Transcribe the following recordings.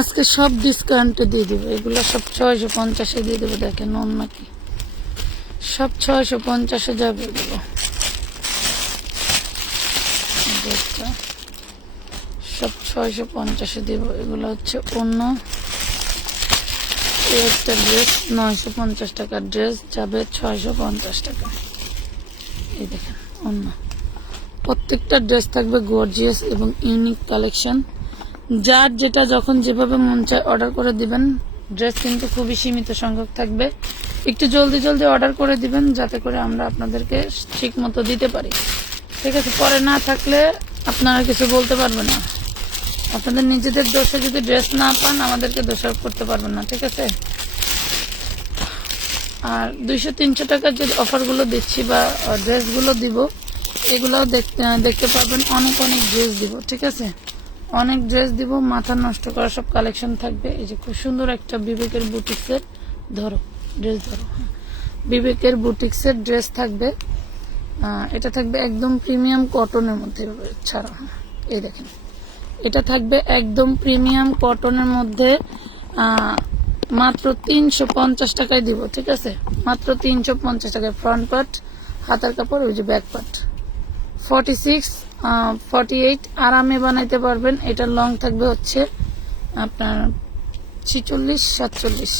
আজকে সব ডিসকাউন্টে দিয়ে দেবো, এগুলো সব 650-এ দিয়ে দেবো। দেখেন অন্য কি সব 650-এ যাবে এগুলো। সব 650-এ দিব। এগুলো হচ্ছে অন্য। একটা ড্রেস 950 টাকার ড্রেস যাবে 650 টাকা। এই দেখেন অন্য। প্রত্যেকটা ড্রেস থাকবে গর্জিয়াস এবং ইউনিক কালেকশন। যার যেটা যখন যেভাবে মন চায় অর্ডার করে দিবেন। ড্রেস কিন্তু খুবই সীমিত সংখ্যক থাকবে, একটু জলদি জলদি অর্ডার করে দিবেন যাতে করে আমরা আপনাদেরকে ঠিক মতো দিতে পারি। ঠিক আছে, পরে না থাকলে আপনারা কিছু বলতে পারবেন না। আপনাদের নিজেদের দোষে যদি ড্রেস না পান আমাদেরকে দোষারোপ করতে পারবেন না। ঠিক আছে, আর 200-300 টাকার যে অফারগুলো দিচ্ছি বা ড্রেসগুলো দিব, এগুলোও দেখতে পারবেন। অনেক অনেক ড্রেস দিব। ঠিক আছে, অনেক ড্রেস দিব, মাথা নষ্ট করা সব কালেকশন থাকবে। এই যে খুব সুন্দর একটা বিবেকের বুটিক্সের ড্রেস ধরো, বিবেকের বুটিক্সের ড্রেস থাকবে। এটা থাকবে একদম প্রিমিয়াম কটনের মধ্যে ছাড়া। এই দেখেন, এটা থাকবে একদম প্রিমিয়াম কটনের মধ্যে, মাত্র 350 টাকায় দিব। ঠিক আছে, মাত্র 350 টাকায়। ফ্রন্ট পার্ট, হাতার কাপড়, ওই যে ব্যাক পার্ট 46-48 আরামে বানাইতে পারবেন। এটা লং থাকবে হচ্ছে আপনার 46-47,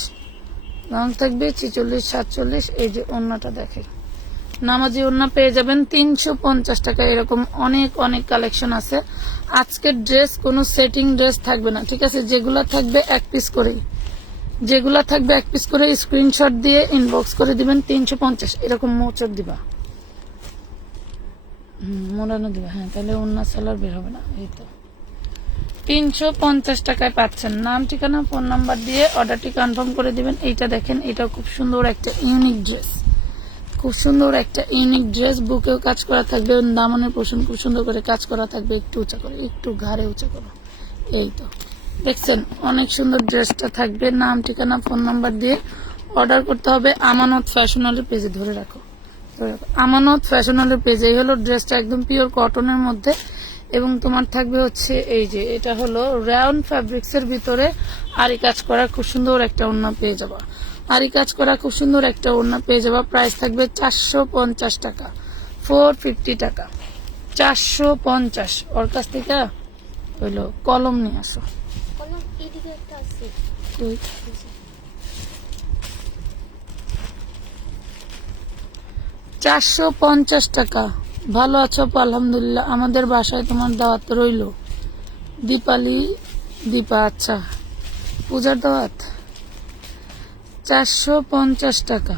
লং থাকবে 46-47। এই যে ওড়নাটা দেখে, নামাজি ওড়না পেয়ে যাবেন 350 টাকা। এরকম অনেক অনেক কালেকশন আছে। আজকের ড্রেস কোনো সেটিং ড্রেস থাকবে না। ঠিক আছে, যেগুলা থাকবে এক পিস করেই, যেগুলা থাকবে এক পিস করে স্ক্রিনশট দিয়ে ইনবক্স করে দিবেন 350। এরকম মোচর দিবা, মোড়ানো দিবা। হ্যাঁ, তাহলে ওড়না সেলার বের হবে না। এই তো 350 টাকায় পাচ্ছেন। নাম, ঠিকানা, ফোন নাম্বার দিয়ে অর্ডারটি কনফার্ম করে দিবেন। এইটা দেখেন, এটা খুব সুন্দর একটা ইউনিক ড্রেস, খুব সুন্দর একটা ইউনিক ড্রেস। বুকেও কাজ করা থাকবে, দামনের পোষণ খুব সুন্দর করে কাজ করা থাকবে। একটু উঁচা করে, একটু ঘাড়ে উঁচা করো। এই তো দেখছেন, অনেক সুন্দর ড্রেসটা থাকবে। নাম, ঠিকানা, ফোন নাম্বার দিয়ে অর্ডার করতে হবে। আমানত ফ্যাশনালের পেজে ধরে রাখো, আমানত ফ্যাশনালের পেজে। এই হলো ড্রেসটা, একদম পিওর কটনের মধ্যে। এবং তোমার থাকবে হচ্ছে এই যে, এটা হলো রাউন্ড ফ্যাব্রিক্সের ভিতরে আরি কাজ করা খুব সুন্দর একটা ওড়না পেয়ে যাবা। আরি কাজ করা খুব সুন্দর একটা ওড়না পেয়ে যাবা। প্রাইস থাকবে 450 টাকা, 450 টাকা, 450। ওর কাছ থেকে হইলো কলম নিয়ে আসো। 450 টাকা। ভালো আছো? আলহামদুলিল্লাহ। আমাদের বাসায় তোমার দাওয়াত রইল। দীপা, আচ্ছা, পূজার দাওয়াত। 450 টাকা।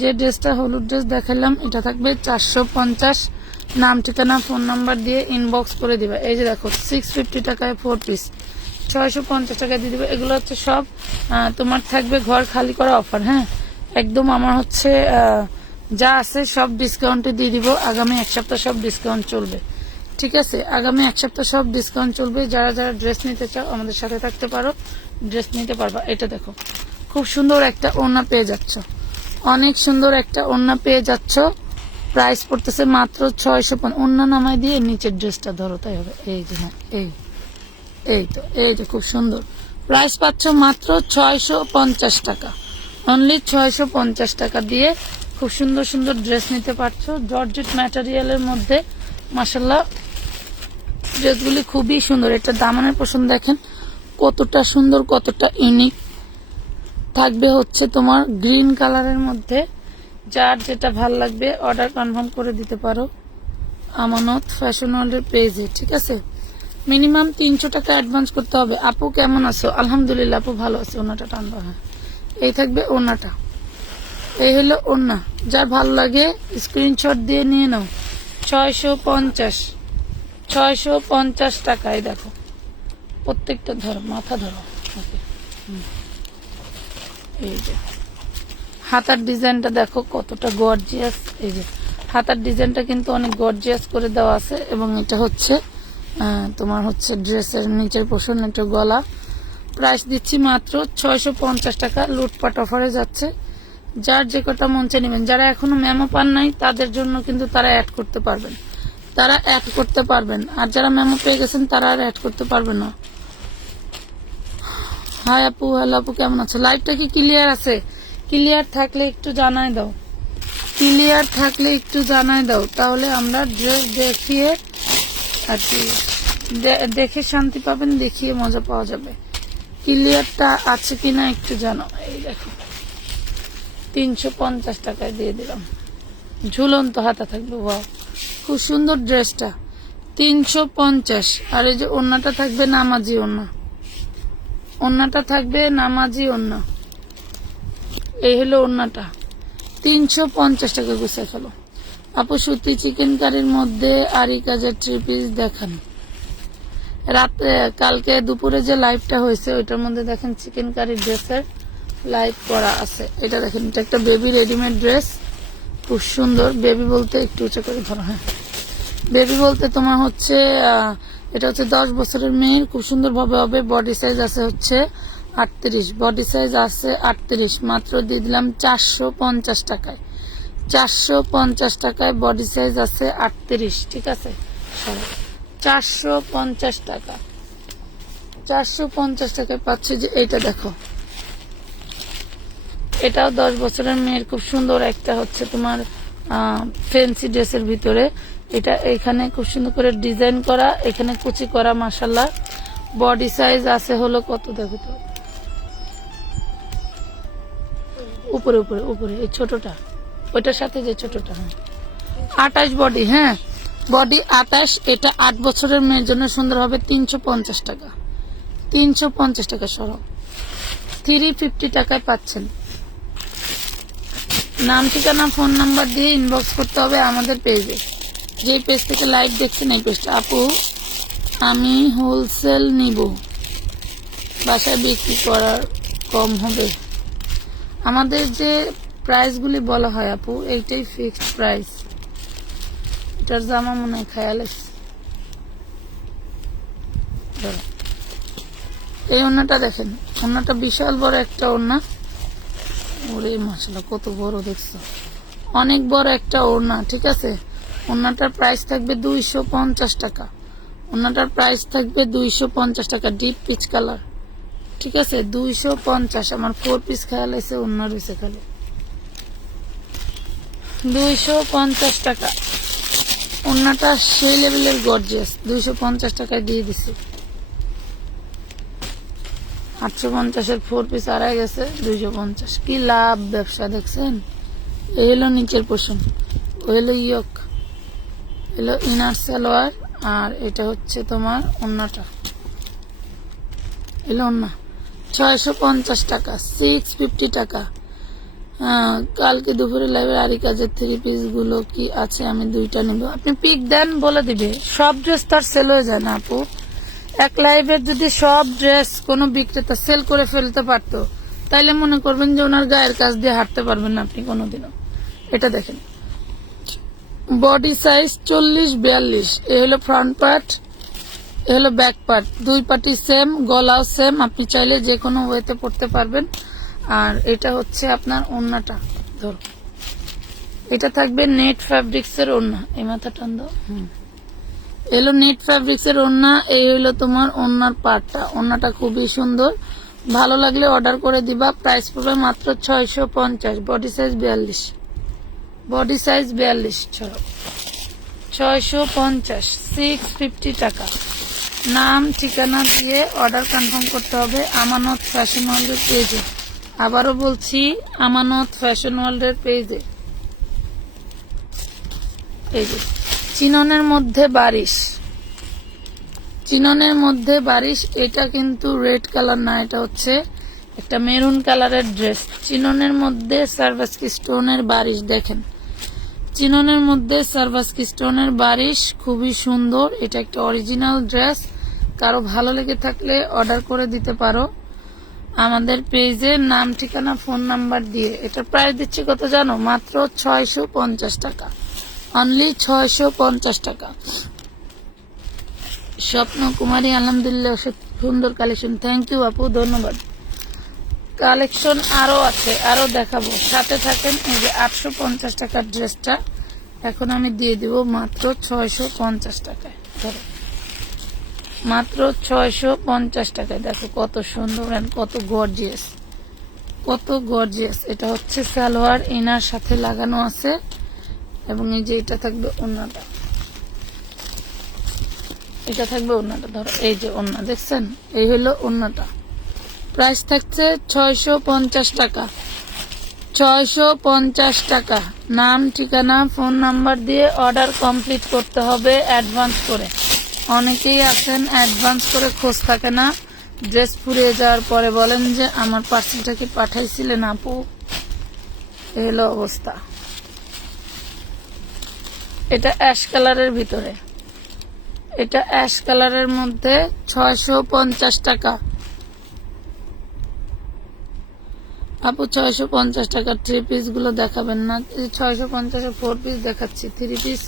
যে ড্রেসটা হলুদ ড্রেস দেখালাম, এটা থাকবে 450। নাম, ঠিকানা, ফোন নাম্বার দিয়ে ইনবক্স করে দিবা। এই যে দেখো 650 টাকায় 4 পিস, 650 টাকা দিয়ে দিবে। এগুলো হচ্ছে সব তোমার থাকবে ঘর খালি করা অফার। হ্যাঁ, একদম আমার হচ্ছে যা আছে সব ডিসকাউন্টে দিয়ে দিব। আগামী এক সপ্তাহ সব ডিসকাউন্ট চলবে। ঠিক আছে, আগামী এক সপ্তাহ সব ডিসকাউন্ট চলবে। যারা যারা ড্রেস নিতে চাও আমাদের সাথে থাকতে পারো, ড্রেস নিতে পারবা। এটা দেখো, খুব সুন্দর একটা ওড়না পেয়ে যাচ্ছ, অনেক সুন্দর একটা ওড়না পেয়ে যাচ্ছ। প্রাইস পড়তেছে মাত্র 650। ওড়না নামাই দিয়ে নিচের ড্রেসটা ধরো, তাই হবে। এই যে, হ্যাঁ, এই তো, এই যে খুব সুন্দর। প্রাইস পাচ্ছ মাত্র 650 টাকা, অনলি 650 টাকা দিয়ে খুব সুন্দর সুন্দর ড্রেস নিতে পারছো। জর্জেট ম্যাটেরিয়ালের মধ্যে মাশাআল্লাহ ড্রেসগুলি খুবই সুন্দর। এটা দামানের পোষণ দেখেন কতটা সুন্দর, কতটা ইউনিক থাকবে। হচ্ছে তোমার গ্রিন কালারের মধ্যে। যার যেটা ভাল লাগবে অর্ডার কনফার্ম করে দিতে পারো আমানত ফ্যাশন ওয়ার্ল্ডের পেজে। ঠিক আছে, মিনিমাম 300 টাকা অ্যাডভান্স করতে হবে। আপু কেমন আছো? আলহামদুলিল্লাহ আপু ভালো আছে। ওনাটা টানবা। হ্যাঁ, এই থাকবে ওনাটা। এই হলো ওনা। যার ভালো লাগে স্ক্রিনশট দিয়ে নিয়ে নাও। 650 টাকায় দেখো প্রত্যেকটা। ধরো, মাথা ধরো। এই যে হাতার ডিজাইনটা দেখো কতটা গর্জিয়াস। এই যে হাতার ডিজাইনটা কিন্তু অনেক গর্জিয়াস করে দেওয়া আছে। এবং এটা হচ্ছে তোমার হচ্ছে ড্রেসের নিচের পোর্শন, এটা গলা। প্রাইস দিচ্ছি মাত্র 650 টাকা। লুটপাট অফারে যাচ্ছে। যার যে কটা মঞ্চে নেবেন, যারা এখনো মেমো পান নাই তাদের জন্য কিন্তু তারা অ্যাড করতে পারবেন। তারা অ্যাড করতে পারবেন, আর যারা মেমো পেয়ে গেছেন তারা আর অ্যাড করতে পারবেন না। হাই আপু, হ্যালো আপু, কেমন আছো? লাইভটা কি ক্লিয়ার আছে? ক্লিয়ার থাকলে একটু জানাই দাও, ক্লিয়ার থাকলে একটু জানাই দাও, তাহলে আমরা ড্রেস দেখিয়ে আর কি দেখে শান্তি পাবেন, দেখিয়ে মজা পাওয়া যাবে। ক্লিয়ারটা আছে কিনা একটু জানো। এই দেখো 350 টাকায় দিয়ে দিলাম, ঝুলন্ত হাতা থাকবে। ওয়াও, খুব সুন্দর ড্রেসটা, 350। আর এই যে ওড়নাটা থাকবে নামাজি ওড়না, ওড়নাটা থাকবে নামাজি ওড়না। এই হলো ওড়নাটা, 350 টাকা গুছিয়ে ফেলো। আপু সুতি চিকেন কারির মধ্যে আরি কাজের 3 পিস দেখান। রাতে কালকে দুপুরে যে লাইভটা হয়েছে ওইটার মধ্যে দেখেন চিকেন কারি ড্রেসের লাইভ করা আছে। এটা দেখেন, এটা একটা বেবি রেডিমেড ড্রেস, খুব সুন্দর। বেবি বলতে একটু উঁচু করে ধরো, হ্যাঁ বেবি বলতে তোমার হচ্ছে এটা হচ্ছে 10 বছরের মেয়ের, খুব সুন্দর ভাবে হবে। বডি সাইজ আছে হচ্ছে 38, বডি সাইজ আছে 38। মাত্র দিয়ে দিলাম 450 টাকায়, 450 টাকায় বডি সাইজ আছে 38। ঠিক আছে, 450 টাকা, 450 টাকায় পাচ্ছে। যে এইটা দেখো, এটাও 10 বছরের মেয়ের, খুব সুন্দর একটা হচ্ছে তোমার ফ্যান্সি ড্রেসের ভিতরে। এটা এখানে খুব সুন্দর করে ডিজাইন করা, এখানে কুচি করা, মাশাল্লাহ। বডি সাইজ আছে হলো কত দেখো তো, উপরে উপরে উপরে এই ছোটটা, ওইটার সাথে যে ছোটটা, হ্যাঁ 28 বডি, হ্যাঁ বডি 28। এটা 8 বছরের মেয়ের জন্য সুন্দর হবে। 350 টাকা, 350 টাকা সরব, 350 টাকায় পাচ্ছেন। নাম ঠিকানা ফোন নাম্বার দিয়ে ইনবক্স করতে হবে আমাদের পেজে, যে পেজ থেকে লাইভ দেখছেন এই পেজটা। আপু আমি হোলসেল নিব, বাসায় বিক্রি করার কম হবে? আমাদের যে প্রাইসগুলি বলা হয় আপু, এইটাই ফিক্সড প্রাইস। এটার জামা মনে হয় খেয়াল আছে। এই ওড়নাটা দেখেন, ওড়নাটা বিশাল বড় একটা ওড়না। ওরে মাশাআল্লাহ, কত বড় দেখছো, অনেক বড় একটা ওড়না। ঠিক আছে, ওড়নাটার প্রাইস থাকবে 250 টাকা, ওড়নাটার প্রাইস থাকবে 250 টাকা, ডিপ পিচ কালার। ঠিক আছে, 250। আমার 4 পিস খেয়াল আছে, ওড়না রয়েছে খালি 250 টাকা। ওড়নাটা সেই লেভেলের গর্জিয়াস, 250 টাকায় দিয়ে দিছি। 850-এর 4 পিস আড়াই গেছে 250। কি লাভ ব্যবসা দেখছেন। এই হলো নিচের পোর্শন, ওই হলো ইয়ক, এলো ইনার সালোয়ার, আর এটা হচ্ছে তোমার ওড়নাটা, এলো ওড়না। 650 টাকা, 650 টাকা। কালকে দুপুরে লাইভের আরি কাজের 3 পিস গুলো কি আছে? আমি 2টা নেব। আপনি পিক দেন, বলে দিবে। সব ড্রেস তার সেল হয়ে যায় না আপু। এক লাইভের যদি সব ড্রেস কোনো বিক্রেতা সেল করে ফেলতে পারতো, তাইলে মনে করবেন যে ওনার গায়ের কাজ দিয়ে হাঁটতে পারবেন না আপনি কোনোদিনও। এটা দেখেন, বডি সাইজ 40-42। এ হলো ফ্রন্ট পার্ট, এ হলো ব্যাক পার্ট, 2 পার্টি সেম, গলাও সেম। আপনি চাইলে যে কোনো ওয়েতে পড়তে পারবেন। আর এটা হচ্ছে আপনার ওড়নাটা, ধরো এটা থাকবে নেট ফ্যাব্রিক্স এর ওড়না। এই মাথা টান দাও, এলো নেট ফ্যাব্রিক্স এর ওড়না। এই হলো তোমার ওড়নার পার্টটা, ওড়নাটা খুবই সুন্দর। ভালো লাগলে অর্ডার করে দিবা। প্রাইস পড়বে মাত্র 650, বডি সাইজ 42, বডি সাইজ 42, 650, 650 টাকা। নাম ঠিকানা দিয়ে অর্ডার কনফার্ম করতে হবে আমানত ফ্যাশন ওয়ার্ল্ডের পেজে। আবারও বলছি, আমানত ফ্যাশন ওয়ার্ল্ডের পেজে। এই যে চিননের মধ্যে বারিশ, চিননের মধ্যে বারিশ। এটা কিন্তু রেড কালার না, এটা হচ্ছে একটা মেরুন কালারের ড্রেস। চিননের মধ্যে সার্ভাসকি স্টোনের বারিশ, দেখেন চিননের মধ্যে সার্ভাসকি স্টোনের বারিশ, খুবই সুন্দর। এটা একটা অরিজিনাল ড্রেস। কারো ভালো লেগে থাকলে অর্ডার করে দিতে পারো আমাদের পেজে, নাম ঠিকানা ফোন নাম্বার দিয়ে। এটা প্রাইস দিচ্ছি কত জানো? মাত্র 650 টাকা, অনলি 650 টাকা। স্বপ্ন কুমারী, আলহামদুলিল্লাহ সুন্দর কালেকশন। থ্যাংক ইউ আপু, ধন্যবাদ। কালেকশন আরো আছে, আরো দেখাবো, সাথে থাকেন। এই যে 850 টাকার ড্রেসটা এখন আমি দিয়ে দিব মাত্র 650 টাকায়। ধরো মাত্র 650 টাকায়। দেখো কত সুন্দর and কত গর্জিয়াস, কত গর্জিয়াস। এটা হচ্ছে সালোয়ার, ইনার সাথে লাগানো আছে এবং এই যে এটা থাকবে ওড়নাটা, এটা থাকবে ওড়নাটা। ধরো এই যে ওড়না দেখছেন, এই হলো ওড়নাটা। প্রাইস থাকছে 650 টাকা, 650 টাকা। নাম, ঠিকানা, ফোন নাম্বার দিয়ে অর্ডার কমপ্লিট করতে হবে অ্যাডভান্স করে। অনেকেই আছেন অ্যাডভান্স করে খোঁজ থাকে না, ড্রেস ফুরিয়ে যাওয়ার পরে বলেন যে আমার পার্সেলটা কি পাঠাইছিলেন আপু, এই হলো অবস্থা। এটা অ্যাশ কালারের ভিতরে, এটা অ্যাশ কালারের মধ্যে 650 টাকা। আপু 650 টাকা থ্রি পিস গুলো দেখাবেন না? 650 ফোর পিস দেখাচ্ছি। থ্রি পিস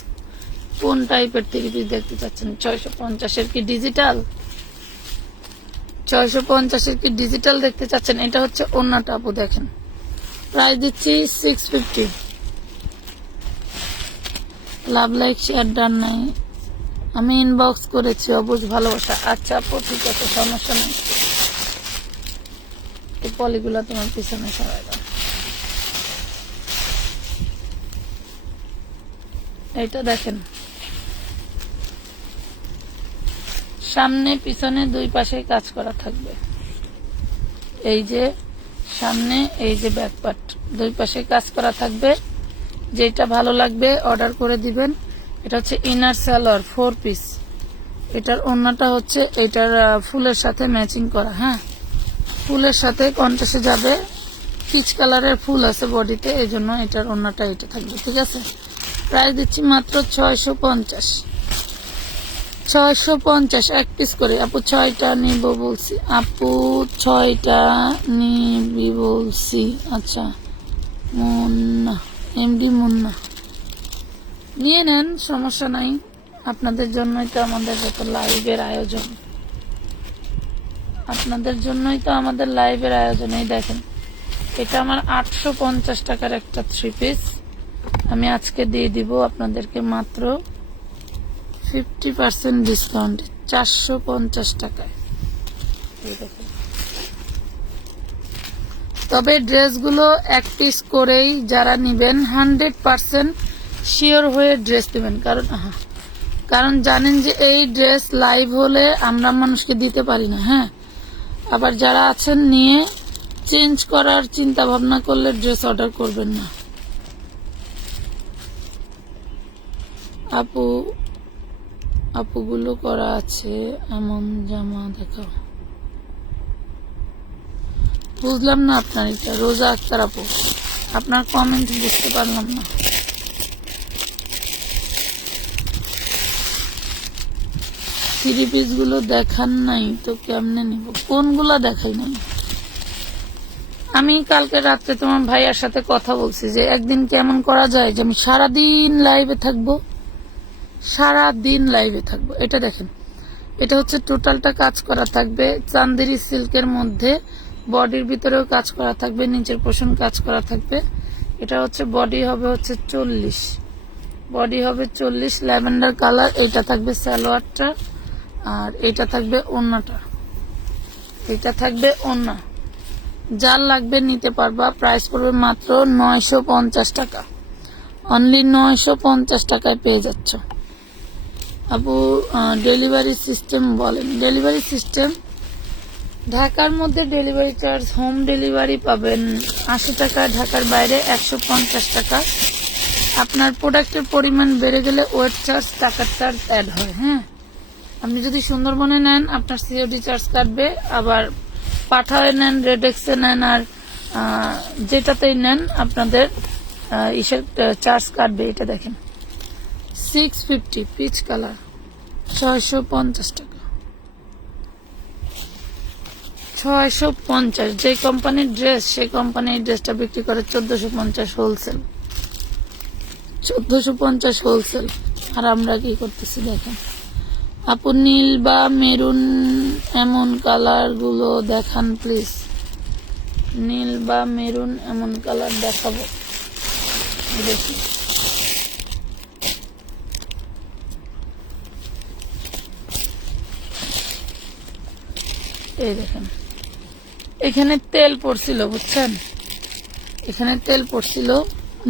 কোন টাইপের থ্রি পিস দেখতে চাচ্ছেন? 650 কি ডিজিটাল? 650 কি ডিজিটাল দেখতে চাচ্ছেন? এটা হচ্ছে ওড়নাটা আপু, দেখেন প্রাইস দিচ্ছি 650। লাভ লাইক শেয়ার ডান নাই, আমি ইনবক্স করেছি অবুঝ ভালোবাসা। আচ্ছা আপু ঠিক আছে, সমস্যা নেই। এই পলিগুলো তোমার পিছনে সরাই দাও। এইটা দেখেন, সামনে পিছনে দুই পাশে কাজ করা থাকবে। এই যে সামনে, এই যে ব্যাক পার্ট, দুই পাশে কাজ করা থাকবে। যেটা ভালো লাগবে অর্ডার করে দিবেন। এটা হচ্ছে ইনার সালোয়ার ফোর পিস। এটার ওড়নাটা হচ্ছে এটার ফুলের সাথে ম্যাচিং করা। হ্যাঁ, ফুলের সাথে কন্ট্রাস্টে যাবে। পিচ কালারের ফুল আছে বডিতে, এই জন্য এটার ওড়নাটা এটা থাকবে। ঠিক আছে, প্রাইস দিচ্ছি মাত্র 650। 650 এক পিস করে। আপু 6টা নিব বলছি, আপু 6টা নিবি বলছি। আচ্ছা মুন্না, এমডি মুন্না, নিয়ে নেন, সমস্যা নাই। আপনাদের জন্যই তো আমাদের যত লাইভের আয়োজন, আপনাদের জন্যই তো আমাদের লাইভের আয়োজন। এই দেখেন, এটা আমার 850 টাকার একটা থ্রি পিস। আমি আজকে দিয়ে দিব আপনাদেরকে মাত্র 50% ডিসকাউন্ট 450 টাকায়। এই দেখেন, তবে ড্রেসগুলো এক পিস করেই যারা নিবেন 100% শিওর হয়ে ড্রেস নেবেন। কারণ জানেন যে এই ড্রেস লাইভ হলে আমরা মানুষকে দিতে পারি না। হ্যাঁ, আবার যারা আছেন নিয়ে চেঞ্জ করার চিন্তা ভাবনা করলে ড্রেস অর্ডার করবেন না। আপুগুলো করা আছে এমন জামা দেখাও। বুঝলাম না আপনার এটা। রোজা আক্তার আপু, আপনার কমেন্ট বুঝতে পারলাম না। থ্রি পিস গুলো দেখান নাই তো কেমনে নিব? কোনগুলা দেখাই নাই? আমি কালকে রাত্রে তোমার ভাইয়ার সাথে কথা বলছি যে একদিন কেমন করা যায় যে আমি সারাদিন লাইভে থাকবো, সারাদিন লাইভে থাকবো। এটা দেখেন, এটা হচ্ছে টোটালটা কাজ করা থাকবে চান্দেরি সিল্কের মধ্যে। বডির ভিতরেও কাজ করা থাকবে, নিচের পোর্শন কাজ করা থাকবে। এটা হচ্ছে বডি হবে হচ্ছে 40, বডি হবে 40 ল্যাভেন্ডার কালার। এটা থাকবে সালোয়ারটা, আর এটা থাকবে ওড়নাটা, এটা থাকবে ওড়না। যার লাগবে নিতে পারবা। প্রাইস পড়বে মাত্র 950 টাকা, অনলি 950 টাকায় পেয়ে যাচ্ছ। আপু ডেলিভারি সিস্টেম বলেন। ডেলিভারি সিস্টেম ঢাকার মধ্যে ডেলিভারি চার্জ, হোম ডেলিভারি পাবেন 80 টাকা, ঢাকার বাইরে 150 টাকা। আপনার প্রোডাক্টের পরিমাণ বেড়ে গেলে ওয়েট চার্জ, টাকার চার্জ অ্যাড হয়। হ্যাঁ, আপনি যদি সুন্দরবনে নেন আপনার সিওডি চার্জ কাটবে, আবার পাঠায় নেন, রেডেক্সে নেন, আর যেটাতেই নেন আপনাদের ইসের চার্জ কাটবে। এটা দেখেন 650 পিচ কালার, 650 টাকা, 650। যে কোম্পানির ড্রেস সেই কোম্পানির ড্রেসটা বিক্রি করে 1450 হোলসেল, 1450 হোলসেল। আর আমরা কি করতেছি দেখেন। আপু নীল বা মেরুন এমন কালার গুলো দেখান প্লিজ। নীল বা মেরুন এমন কালার দেখাবো, দেখি এই দেখেন, এখানে তেল পড়ছিল বুঝছেন, এখানে তেল পড়ছিল,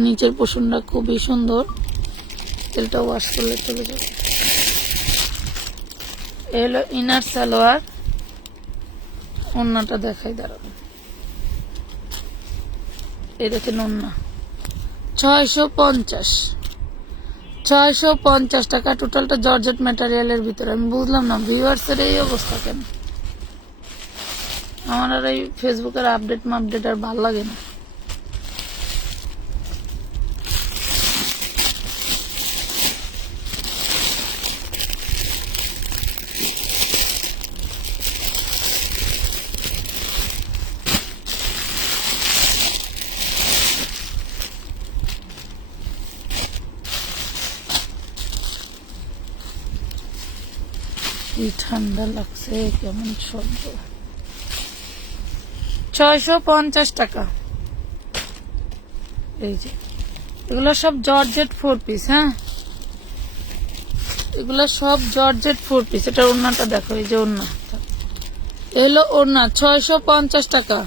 নিচের পোষণটা খুবই সুন্দর, তেলটা ওয়াশ করলে চলে যাবে। এই হলো ইনার সালোয়ার, ওড়নাটা দেখাই দাঁড়াবো। এই দেখেন ওড়না 650, 650 টাকা টোটালটা জর্জেট ম্যাটেরিয়ালের ভিতরে। আমি বুঝলাম না ভিউয়ার্সের এই অবস্থা কেন, আমার আর এই ফেসবুকের আপডেট আর ভাল লাগে না। কি ঠান্ডা লাগছে, কেমন শব্দ। 650 টাকা। এই যে এগুলো সব জর্জেট 4 পিস। হ্যাঁ, এগুলো সব জর্জেট 4 পিস। এটা ওড়নাটা দেখো, এই যে ওড়না, এলো ওড়না 650 টাকা।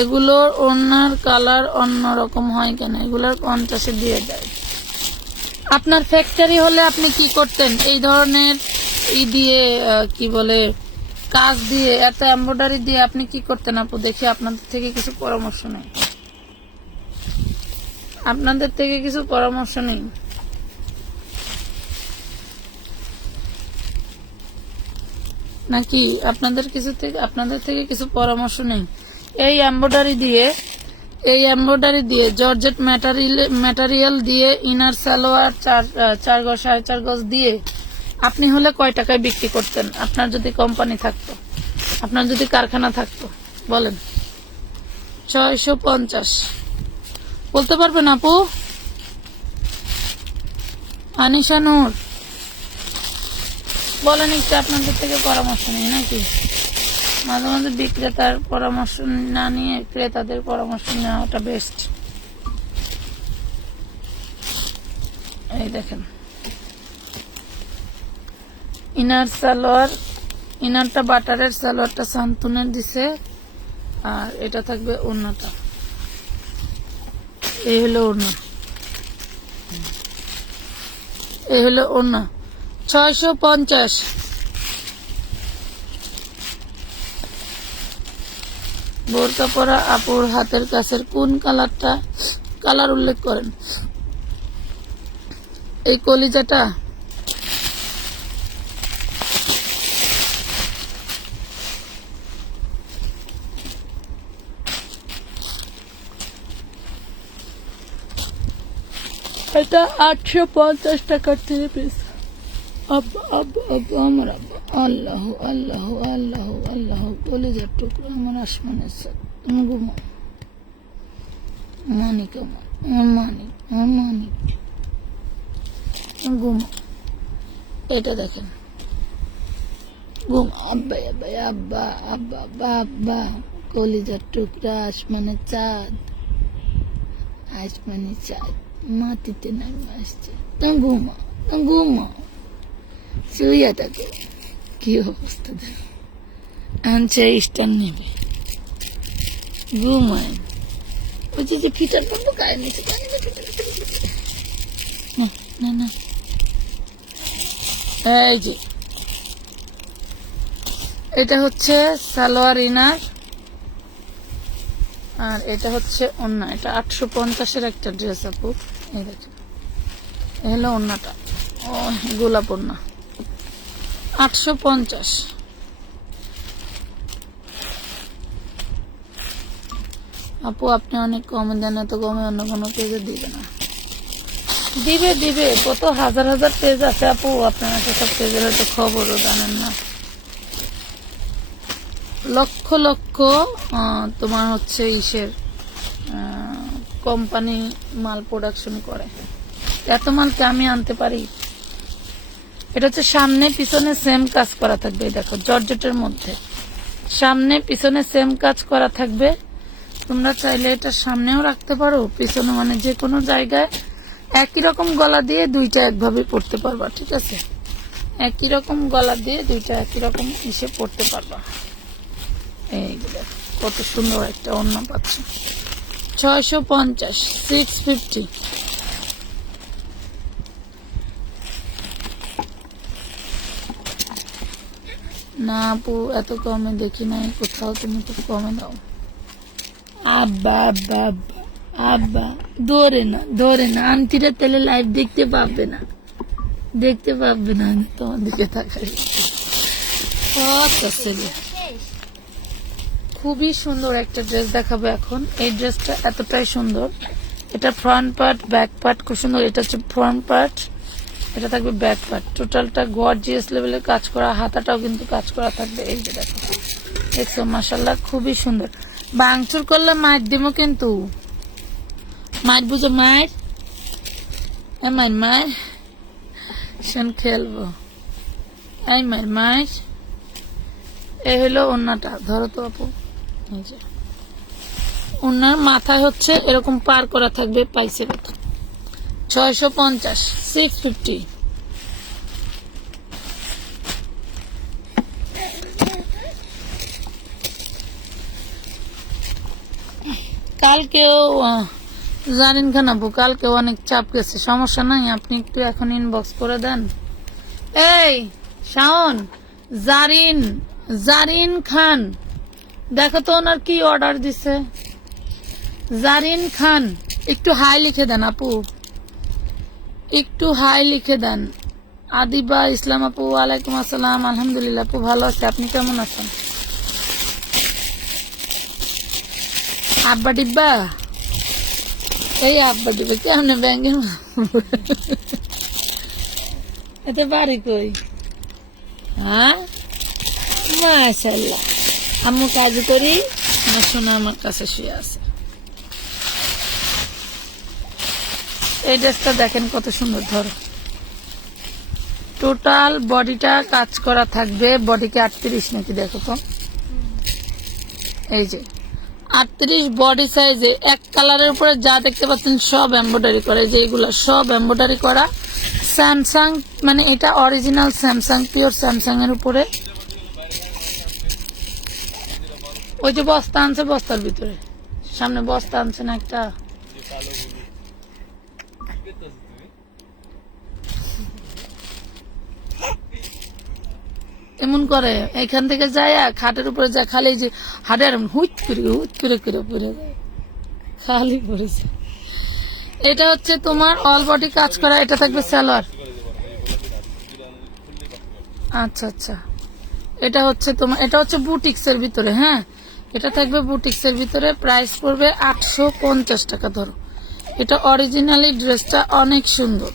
এগুলোর ওড়নার কালার অন্যরকম হয় কেন? এগুলোর 50-এ দিয়ে দেয়। আপনার ফ্যাক্টরি হলে আপনি কি করতেন? এই ধরনের দিয়ে কি বলে কাজ দিয়ে, এত এমব্রয়ডারি দিয়ে আপনি কি করতেন আপু? দেখি আপনাদের থেকে কিছু পরামর্শ নেই, আপনাদের থেকে কিছু পরামর্শ নেই। নাকি আপনাদের থেকে কিছু পরামর্শ নেই? এই এমব্রয়ডারি দিয়ে জর্জেট ম্যাটেরিয়াল দিয়ে ইনার সালোয়ার 4 গজ 4.5 গজ দিয়ে আপনি হলে কয় টাকায় বিক্রি করতেন? আপনার যদি কোম্পানি থাকতো, আপনার যদি কারখানা থাকতো, বলেন। 650 বলতে পারবেন আপু? আনিশা নূর বলেন একটু, আপনাদের থেকে পরামর্শ নেই নাকি? মাঝে মাঝে বিক্রেতার পরামর্শ না নিয়ে ক্রেতাদের পরামর্শ নেওয়াটা বেস্ট। এই দেখেন ইনার সালোয়ার, ইনারটা বাটারের, সালোয়ারটা সান্তুনের দিছে, আর এটা থাকবে ওড়নাটা। এই হলো ওড়না, এই হলো ওড়না 650। বোরকা পরা আপুর হাতের কাছের কোন কালার উল্লেখ করেন? এই কলিজাটা, এটা 850 টাকার 3 পিস। আমার আব্বা, আল্লাহ আল্লাহ আল্লাহ আল্লাহ, কলিজার টুকরো, আমার আসমানের সাথে ঘুমো, মানিক আমার মানিক, আমার মানিক ঘুমো। এটা দেখেন ঘুম, আব্বা আব্বা আব্বা আব্বা আব্বা আব্বা, কলিজার টুকরা, আসমানের চাঁদ, আসমানের চাঁদ মাটিতে নামে আসছে। ঘুমা ঘুমা, শুইয়া থাকে। কি অবস্থা দেখ, আনছে স্টান নেবে, ঘুমায়। বলছি যে ফিটার পাবো গায়ে নিচে, না না। এই যে এটা হচ্ছে সালোয়ার ইনার, আর এটা হচ্ছে ওড়না। এটা 850-এর একটা ড্রেস আপু। এই দেখেন হলো ওড়নাটা, ও গোলাপ ওড়না 850। আপু আপনি অনেক কমে দেন, এত কমে অন্য কোনো পেজে দিবে না? দিবে কত হাজার হাজার পেজ আছে আপু, আপনারা সব পেজের হয়তো খবরও জানেন না। লক্ষ লক্ষ তোমার হচ্ছে ইসের কোম্পানি মাল প্রোডাকশন করে, এত মালকে আমি আনতে পারি? এটা হচ্ছে সামনে পিছনে সেম কাজ করা থাকবে। দেখো জর্জেটের মধ্যে সামনে পিছনে সেম কাজ করা থাকবে। তোমরা চাইলে এটা সামনেও রাখতে পারো, পিছনে, মানে যে কোনো জায়গায় একই রকম গলা দিয়ে দুইটা একভাবে পড়তে পারবা। ঠিক আছে, একই রকম গলা দিয়ে দুইটা একই রকম ইসে পড়তে পারবা। এই কত সুন্দর একটা ওড়না পাচ্ছ, 650, 650। না আপু এত কমে দেখি নাই কোথাও, তুমি তো কমে দাও। আব্বা আব্বা আব্বা আব্বা ধরে না আন্টিরা তাহলে লাইভ দেখতে পাবে না, তোমার দিকে তাকাই। খুবই সুন্দর একটা ড্রেস দেখাবো এখন। এই ড্রেসটা এতটাই সুন্দর, এটা ফ্রন্ট পার্ট ব্যাক পার্ট খুব সুন্দর। এটা হচ্ছে ফ্রন্ট পার্ট, এটা থাকবে ব্যাক পার্ট, টোটালটা গর্জিয়াস লেভেলে কাজ করা, হাতাটাও কিন্তু কাজ করা থাকবে। এই যে দেখো, দেখছো মাশাআল্লাহ খুবই সুন্দর। ভাঙচুর করলে মাইর দিব কিন্তু, মাইর বুঝো, মায়ের মায়ের শোন খেলবো, এই মায়ের। এই হলো ওড়নাটা, ধরো তো আপু। এই যে ওড়নার মাথায় হচ্ছে এরকম পার করা থাকবে পাইছে, 650, 650। কালকেও জানেন খান আপু, কালকেও অনেক চাপ গেছে, সমস্যা নাই, আপনি একটু এখন ইনবক্স করে দেন। এই শাওন, জারিন খান, দেখো তো ওনার কি অর্ডার দিছে। জারিন খান, একটু হাই লিখে দেন আপু, একটু হাই লিখে দেন। আদিবা ইসলাম আপু, ওয়ালাইকুম আসসালাম, আলহামদুলিল্লাহ আপু ভালো আছে, আপনি কেমন আছেন? আব্বা ডিব্বা, এই আব্বা ডিব্বা কেমন ব্যাংকের এতে বাড়ি কই? হ্যাঁ মাশাআল্লাহ, আম্মু কাজ করি না, শোনা আমার কাছে শুয়ে আছে। এই ড্রেসটা দেখেন কত সুন্দর, ধরো টোটাল বডিটা কাজ করা থাকবে। বডিকে 38 নাকি, দেখো তো, এই যে 38 বডি সাইজে, এক কালারের উপরে যা দেখতে পাচ্ছেন সব এমব্রয়ডারি করা, যে এগুলা সব এমব্রয়ডারি করা। স্যামসাং, মানে এটা অরিজিনাল স্যামসাং, পিওর স্যামসাং এর উপরে। ওই যে বস্তা আনছে, বস্তার ভিতরে সামনে বস্তা আনছে না একটা, এমন করে এখান থেকে যায় খাটের উপরে যায়, খালি যে হাটে হুট করে পড়ে যায়, খালি পড়েছে। এটা হচ্ছে তোমার অল বডি কাজ করা, এটা থাকবে সালোয়ার। আচ্ছা আচ্ছা, এটা হচ্ছে তোমার, এটা হচ্ছে বুটিক্স এর ভিতরে। হ্যাঁ, এটা থাকবে বুটিক্স এর ভিতরে, প্রাইস পড়বে 850 টাকা। ধরো এটা অরিজিনালি ড্রেসটা অনেক সুন্দর,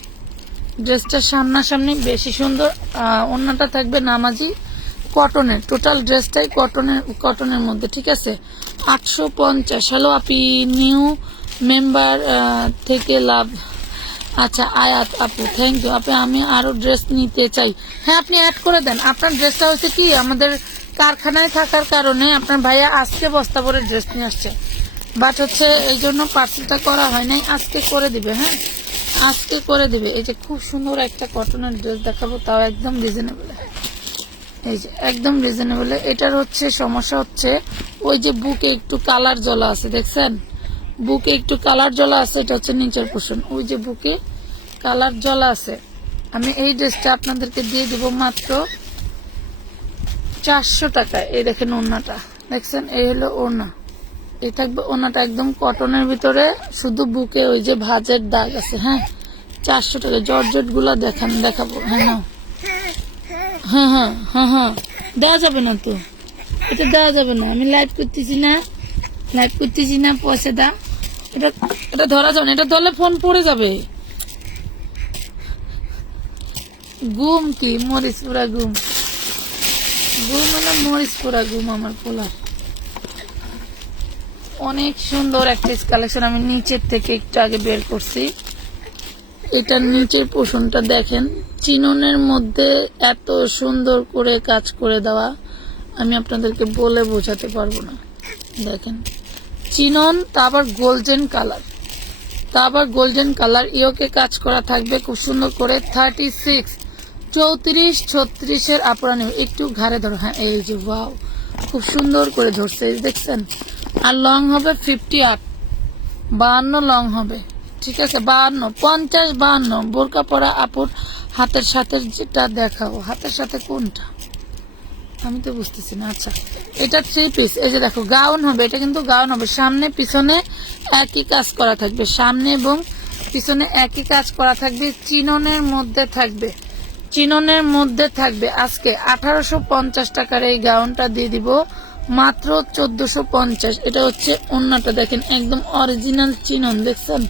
ড্রেসটা সামনাসামনি বেশি সুন্দর। ওড়নাটা থাকবে নামাজি কটনের, টোটাল ড্রেসটাই কটনের মধ্যে, ঠিক আছে। 850। হ্যালো আপি, নিউ মেম্বার থেকে লাভ। আচ্ছা আয়াত আপু, থ্যাংক ইউ আপু, আমি আরো ড্রেস নিতে চাই। হ্যাঁ আপনি অ্যাড করে দেন। আপনার ড্রেসটা হচ্ছে কি, আমাদের কারখানায় থাকার কারণে আপনার ভাইয়া আজকে বস্তা ভরে ড্রেস নিয়ে আসছে, বাট হচ্ছে এই জন্য পার্সেলটা করা হয় নাই, আজকে করে দিবে। হ্যাঁ আজকে করে দিবে। এই যে খুব সুন্দর একটা কটনের ড্রেস দেখাবো, তাও একদম রিজনেবল। এই যে একদম রিজনেবল। এটার হচ্ছে সমস্যা হচ্ছে ওই যে বুকে একটু কালার জ্বলা আছে, দেখছেন বুকে একটু কালার জ্বলা আছে, এটা হচ্ছে নিচের পোর্শন, ওই যে বুকে কালার জ্বলা আছে। আমি এই ড্রেসটা আপনাদেরকে দিয়ে দিব মাত্র 400 টাকায়। এই দেখেন ওড়নাটা, দেখছেন এই হলো ওড়না, এই থাকবে ওড়নাটা একদম কটনের ভিতরে, শুধু বুকে ওই যে ভাঁজের দাগ আছে। হ্যাঁ 400 টাকা। জর্জেট গুলা দেখাবো। হ্যাঁ না, হ্যাঁ দেওয়া যাবে না তো, এটা দেওয়া যাবে না, আমি লাইভ করতেছি না, পয়সা দাও। এটা ধরা যাবে না, এটা ধরলে ফোন পড়ে যাবে। ঘুম কি মরিচ পুরা ঘুম মানে মরিচ পুরা ঘুম আমার পোলার। অনেক সুন্দর একটা কালেকশন, আমি নিচের থেকে একটু আগে বের করছি। এটার নিচের পোষণটা দেখেন, চিননের মধ্যে এত সুন্দর করে কাজ করে দেওয়া, আমি আপনাদেরকে বলে বোঝাতে পারবো না। দেখেন চিনন, তা আবার গোল্ডেন কালার, ইয়োকে কাজ করা থাকবে খুব সুন্দর করে। 36 34-36 আপুরা নেবে, একটু ঘাড়ে ধরো। হ্যাঁ এই যে ওয়াও, খুব সুন্দর করে ধরছে, এই যে দেখছেন। আর লং হবে 58, 52 লং হবে, ঠিক আছে। 52, 50, 52 বোরকা পরা আপুর হাতের সাথে যেটা দেখাও, হাতের সাথে কোনটা আমি তো বুঝতেছি না। আচ্ছা, এটা 3 পিস, এই যে দেখো গাউন হবে, এটা কিন্তু গাউন হবে, সামনে পিছনে একই কাজ করা থাকবে, সামনে এবং পিছনে একই কাজ করা থাকবে, চিননের মধ্যে থাকবে, চিননের মধ্যে থাকবে। আজকে 1850 টাকার এই গাউনটা দিয়ে দিব মাত্র 1450। এটা হচ্ছে ওন্নাটা, দেখেন একদম অরিজিনাল চিনন, দেখছেন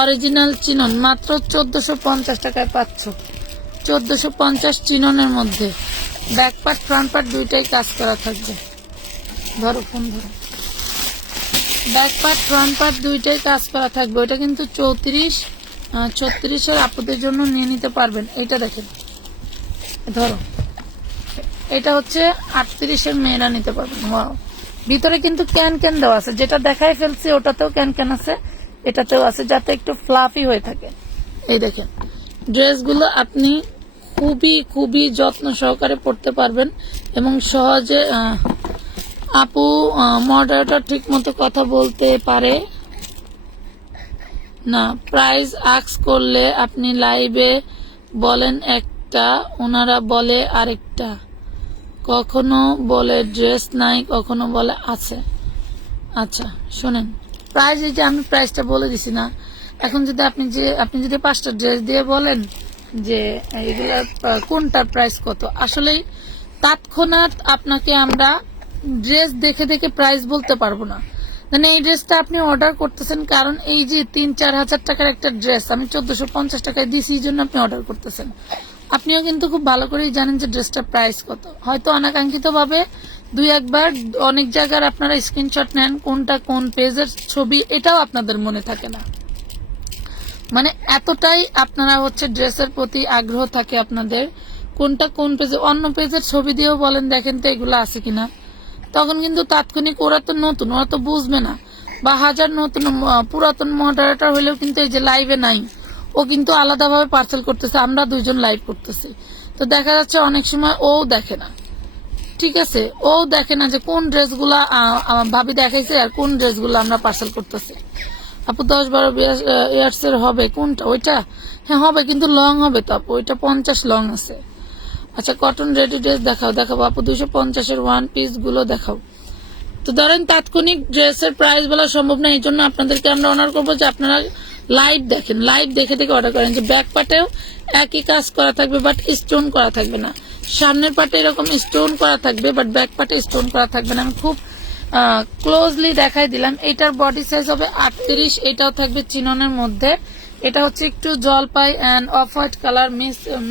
অরিজিনাল চিনন, মাত্র 1450 টাকায় পাচ্ছ। 1450 চিননের মধ্যে ব্যাক পার্ট ফ্রন্ট পার্ট দুইটাই কাজ করা থাকবে। ধরো ফোন ধরো, ব্যাক পার্ট ফ্রন্ট পার্ট দুইটাই কাজ করা থাকবে। ওইটা কিন্তু 34-36 আপুদের জন্য নিয়ে নিতে পারবেন। এটা দেখেন, ধরো এটা হচ্ছে 38 মেয়েরা নিতে পারবেন। ওয়াও, ভিতরে কিন্তু ক্যান ক্যান দেওয়া আছে, যেটা দেখাই ফেলছি ওটাতেও ক্যান ক্যান আছে, এটাতেও আছে, যাতে একটু ফ্লাফি হয়ে থাকে। এই দেখেন ড্রেসগুলো আপনি খুবই খুবই যত্ন সহকারে পড়তে পারবেন এবং সহজে। আপু মডারেটর ঠিক মতো কথা বলতে পারে না, প্রাইস আক্স করলে আপনি লাইভে বলেন একটা, ওনারা বলে আরেকটা, কখনো বলে ড্রেস নাই, কখনো বলে আছে। আচ্ছা শোনেন, প্রাইস এই যে আমি প্রাইসটা বলে দিছি না, এখন যদি আপনি যদি 5টা ড্রেস দিয়ে বলেন যে এগুলা কোনটার প্রাইস কত, আসলেই তৎক্ষণাৎ আপনাকে আমরা ড্রেস দেখে দেখে প্রাইস বলতে পারবো না। মানে এই ড্রেসটা আপনি অর্ডার করতেছেন, কারণ এই যে 3-4 হাজার টাকার একটা ড্রেস আমি 1450 টাকায় দিছি, এই জন্য আপনি অর্ডার করতেছেন। আপনিও কিন্তু খুব ভালো করেই জানেন যে ড্রেসটার প্রাইস কত। হয়তো অনাকাঙ্ক্ষিত ভাবে 2-1 বার অনেক জায়গার আপনারা স্ক্রিনশট নেন, কোনটা কোন পেজের ছবি এটাও আপনাদের মনে থাকে না। মানে এতটাই আপনারা হচ্ছে ড্রেসের প্রতি আগ্রহ থাকে আপনাদের, কোনটা কোন পেজে, অন্য পেজের ছবি দিয়েও বলেন দেখেন তো এগুলো আছে কিনা, তখন কিন্তু তাৎক্ষণিক, ওরা তো নতুন, ওরা তো বুঝবে না। বা হাজার নতুন পুরাতন মডারেটর হলেও কিন্তু এই যে লাইভে নাই, ও কিন্তু আলাদাভাবে পার্সেল করতেছে, আমরা 2জন লাইভ করতেছি, তো দেখা যাচ্ছে অনেক সময় ও দেখে না, ঠিক আছে, ও দেখে না যে কোন ড্রেসগুলা ভাবি দেখাইছে আর কোন ড্রেসগুলো আমরা পার্সেল করতেছি। আপু 10-12 ইয়ার্স এর হবে কোনটা, ওইটা হ্যাঁ হবে, কিন্তু লং হবে তো আপু, ওইটা 50 লং আছে। আচ্ছা কটন রেডি ড্রেস দেখাবো আপু, 250-এর 1 পিস গুলো দেখাও। তো ধরেন তাৎক্ষণিক ড্রেসের প্রাইস বলা সম্ভব না, এই জন্য আপনাদেরকে আমরা অনার করবো যে আপনারা লাইভ দেখেন, লাইভ দেখে দেখে অর্ডার করেন। যে ব্যাক পার্টেও একই কাজ করা থাকবে, বাট স্টোন করা থাকবে না, সামনের পার্টে এরকম স্টোন করা থাকবে, বাট ব্যাক পার্টে স্টোন করা থাকবে না। আমি খুব ক্লোজলি দেখাই দিলাম। এটার বডি সাইজ হবে 38, এটাও থাকবে চিননের মধ্যে। এটা হচ্ছে একটু জলপাই and off white colour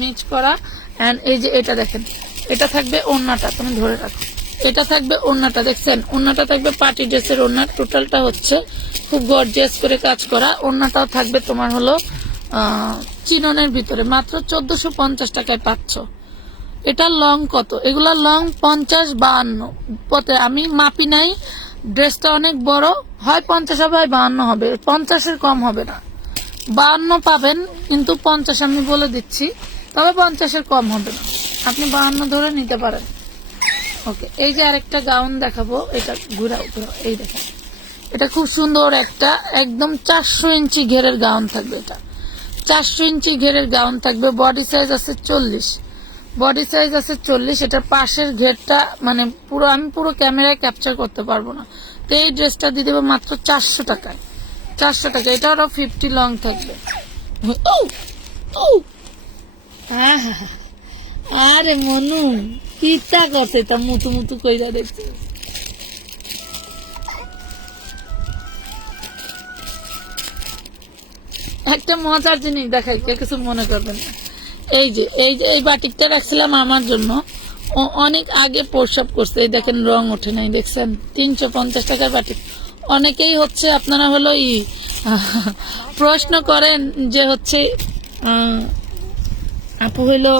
mix করা। অ্যান্ড এই যে এটা দেখেন, এটা থাকবে ওড়নাটা, তুমি ধরে রাখো, এটা থাকবে ওড়নাটা, দেখছেন ওড়নাটা থাকবে পার্টি ড্রেসের ওড়না, টোটালটা হচ্ছে খুব গর্জিয়াস করে কাজ করা। ওড়নাটাও থাকবে তোমার হলো চিননের ভিতরে, মাত্র 1450 টাকায় পাচ্ছ। এটা লং কত, এগুলা লং 50-52 পথে, আমি মাপি নাই, ড্রেসটা অনেক বড়, হয় 50 হবে হয় 52 হবে, 50-এর কম হবে না। 52 পাবেন, কিন্তু 50 আমি বলে দিচ্ছি, তবে 50-এর কম হবে না, আপনি 52 ধরে নিতে পারেন। ওকে, এই যে আরেকটা গাউন দেখাবো, এটা ঘুরাও, এই দেখেন, এটা খুব সুন্দর একটা একদম 400 ইঞ্চি ঘেরের গাউন থাকবে। এটা 400 ইঞ্চি ঘেরের গাউন থাকবে, বডি সাইজ আছে 40, বডি সাইজ আছে 40। এটার পাশের ঘেরটা মানে পুরো আমি পুরো ক্যামেরায় ক্যাপচার করতে পারবো না, তো এই ড্রেসটা দিয়ে দেবো মাত্র 400 টাকায়। 400 টাকা, এটা আরো 50 লং থাকবে। হ্যাঁ হ্যাঁ, আরে মনু কিটা করছে, এটা মুতু মুতু কইরা দেখছে। একটা মজার জিনিস দেখাই, কে কিছু মনে করবেন না। এই যে এই বাটিকটা রাখছিলাম আমার জন্য, ও অনেক আগে প্রস্রাব করছে, এই দেখেন রং ওঠে নাই, দেখছেন 350 টাকার বাটিক। অনেকেই হচ্ছে আপনারা হলো প্রশ্ন করেন যে হচ্ছে আপু হইলো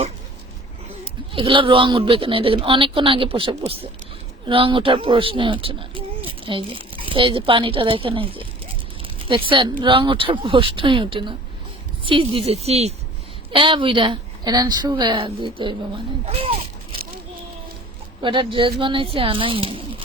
এগুলো রং উঠবে কেন, দেখেন অনেকক্ষণ আগে প্রস্রাব করছে, রং ওঠার প্রশ্নই ওঠে না। এই যে পানিটা দেখেন, এই যে দেখছেন রং ওঠার প্রশ্নই ওঠে না। চিজ দিছে চিজ, বুইরা এটা শুকায় দিতে হইবে মানে কটা ড্রেস বানাইছে আনাই হয়নি।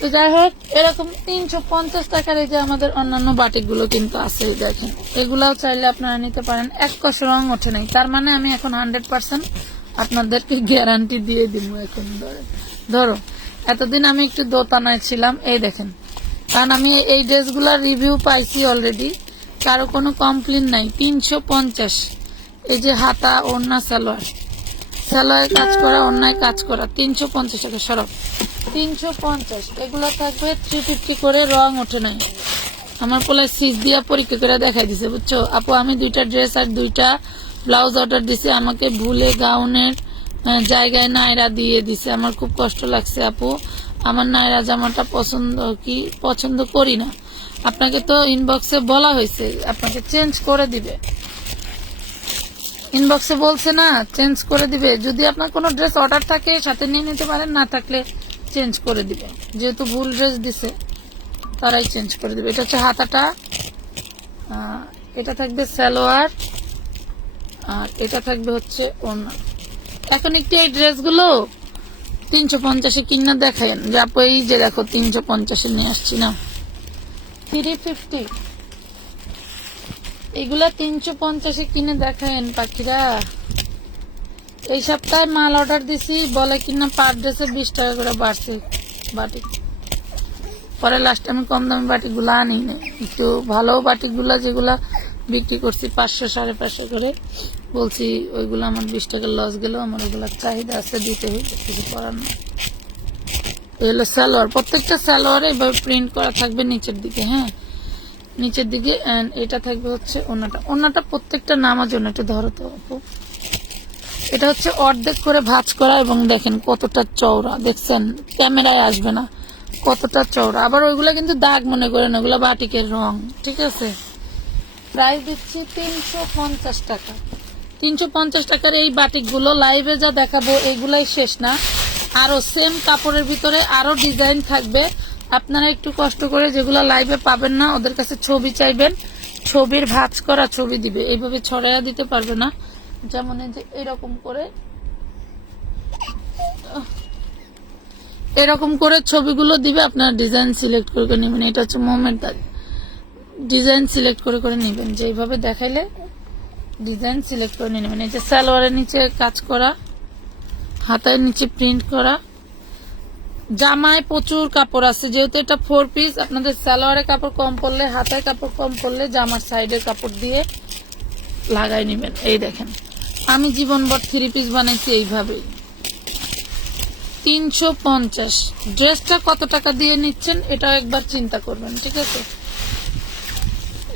তো যাই হোক, এরকম 350 টাকার এই যে আমাদের অন্যান্য বাটিক গুলো কিন্তু আছে, দেখেন এগুলাও চাইলে আপনারা নিতে পারেন। এক কষ রং ওঠে নাই, তার মানে আমি এখন 100% আপনাদেরকে গ্যারান্টি দিয়ে দিব। এখন ধরো এতদিন আমি একটু দোতানায় ছিলাম, এই দেখেন, কারণ আমি এই ড্রেসগুলোর রিভিউ পাইছি অলরেডি, কারো কোনো কমপ্লেন নাই। 350, এই যে হাতা, ওড়না, সালোয়ার, সালোয়ার কাজ করা, ওড়নায় কাজ করা, 350 টাকা সরব 350। এগুলো থাকবে 350 করে, রং ওঠে নাই। আমার পোলায় সিজ দিয়া পরীক্ষা করে দেখাই দিছে, বুঝছো আপু। আমি 2টা ড্রেস আর 2টা ব্লাউজ অর্ডার দিছি, আমাকে ভুলে গাউনের জায়গায় নায়রা দিয়ে দিছে। আমার খুব কষ্ট লাগছে আপু, আমার নায়রা জামাটা পছন্দ করি না। আপনাকে তো ইনবক্সে বলা হয়েছে আপনাকে চেঞ্জ করে দিবে, ইনবক্সে বলছে না চেঞ্জ করে দিবে। যদি আপনার কোনো ড্রেস অর্ডার থাকে সাথে নিয়ে নিতে পারেন, না থাকলে চেঞ্জ করে দিবে। যেহেতু ভুল ড্রেস দিছে তারাই চেঞ্জ করে দিবে। এটা হচ্ছে হাতাটা, এটা থাকবে সালোয়ার, আর এটা থাকবে হচ্ছে ওড়না। এখন একটু এই ড্রেসগুলো 350-এ কিনা দেখায়েন যে আপু, এই যে দেখো 350-এ নিয়ে আসছি না, 350 এগুলা 350-এ কিনে দেখায়েন পাখিরা। এই সপ্তাহে মাল অর্ডার দিছি, বলে কিনা পার ড্রেসে 20 টাকা করে বাড়ছে বাটিক। পরে লাস্ট আমি কম দামি বাটিক গুলো আনি নাই, একটু ভালো বাটিক গুলা যেগুলা বিক্রি করছি 500-550 করে, বলছি ওইগুলো আমার 20 টাকা লস গেল, আমার ওইগুলার চাহিদা আছে, দিতে হইবে, কিছু করার না। এগুলো সালোয়ার, প্রত্যেকটা সালোয়ারে এভাবে প্রিন্ট করা থাকবে নিচের দিকে, হ্যাঁ নিচের দিকে। এটা থাকবে হচ্ছে ওড়নাটা, ওড়নাটা প্রত্যেকটা নামার জন্য একটু ধরো তো আপু। এটা হচ্ছে অর্ধেক করে ভাঁজ করা, এবং দেখেন কতটা চওড়া, দেখছেন ক্যামেরায় আসবে না কতটা চওড়া। আবার ওইগুলা কিন্তু দাগ মনে করেন, ওগুলা বাটিকের রং, ঠিক আছে। প্রাইস দিচ্ছি 350 টাকা। 350 টাকার এই বাটিক গুলো লাইভে যা দেখাবো এগুলাই শেষ না, আরো সেম কাপড়ের ভিতরে আরো ডিজাইন থাকবে। আপনারা একটু কষ্ট করে, যেগুলো লাইভে পাবেন না ওদের কাছে ছবি চাইবেন, ছবির ভাঁজ করা ছবি দিবে, এইভাবে ছড়াইয়া দিতে পারবে না। যেমন এই যে এরকম করে ছবিগুলো দিবে, আপনারা ডিজাইন সিলেক্ট করে নেবেন। এটা হচ্ছে মোমের দাগ, ডিজাইন সিলেক্ট করে নেবেন, যে এইভাবে দেখাইলে ডিজাইন সিলেক্ট করে নেবেন। এই যে সালোয়ারের নিচে কাজ করা, হাতায় নিচে প্রিন্ট করা। জামায় প্রচুর কাপড় আছে, যেহেতু এটা 4 পিস, আপনাদের সালোয়ারে কাপড় কম পড়লে, হাতায় কাপড় কম পড়লে জামার সাইডের কাপড় দিয়ে লাগাই নেবেন। এই দেখেন আমি জীবনভর 3 পিস বানাইছি এইভাবেই। 350। ড্রেসটা কত টাকা দিয়ে নিচ্ছেন এটাও একবার চিন্তা করবেন, ঠিক আছে,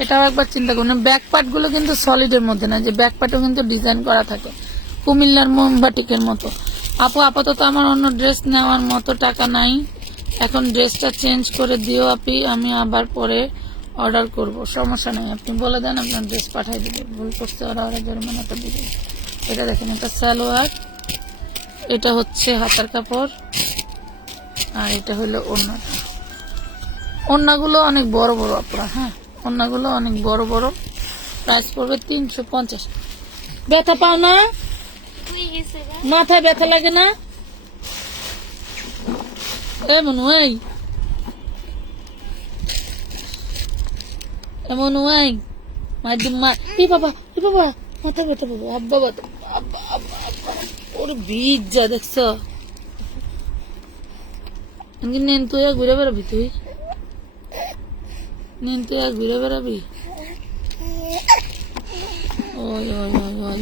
এটাও একবার চিন্তা করবেন। ব্যাক পার্ট গুলো কিন্তু সলিডের মধ্যে না, যে ব্যাক পার্টও কিন্তু ডিজাইন করা থাকে কুমিল্লার মোমবাটিকের মতো। আপু আপাতত আমার অন্য ড্রেস নেওয়ার মতো টাকা নাই, এখন ড্রেসটা চেঞ্জ করে দিও আপি, আমি আবার পরে অর্ডার করব। সমস্যা নাই, আপনি বলে দেন, আপনার ড্রেস পাঠাই দিবে। ভুল করতে ওরা জরিমানাটা দিবে। এটা দেখেন, এটা সালোয়ার, এটা হচ্ছে হাতার কাপড়, আর এটা হলো ওড়নাটা। ওড়নাগুলো অনেক বড় বড় আপনারা, হ্যাঁ ওড়নাগুলো অনেক বড় বড়। প্রাইস পড়বে 350। ব্যথা পাও না? মাথায় ব্যথা লাগে না? এমন ওই এমন ওই বাবা মাথা ব্যথা পাবো, আব্বা ব্যথা, আব্বা আব্বা আব্বা, ওর বীজ যা দেখছ। নেন তুই ঘুরে বেড়াবি, তুই নেন তুই ঘুরে বেড়াবি। ওই ওই ওই ওই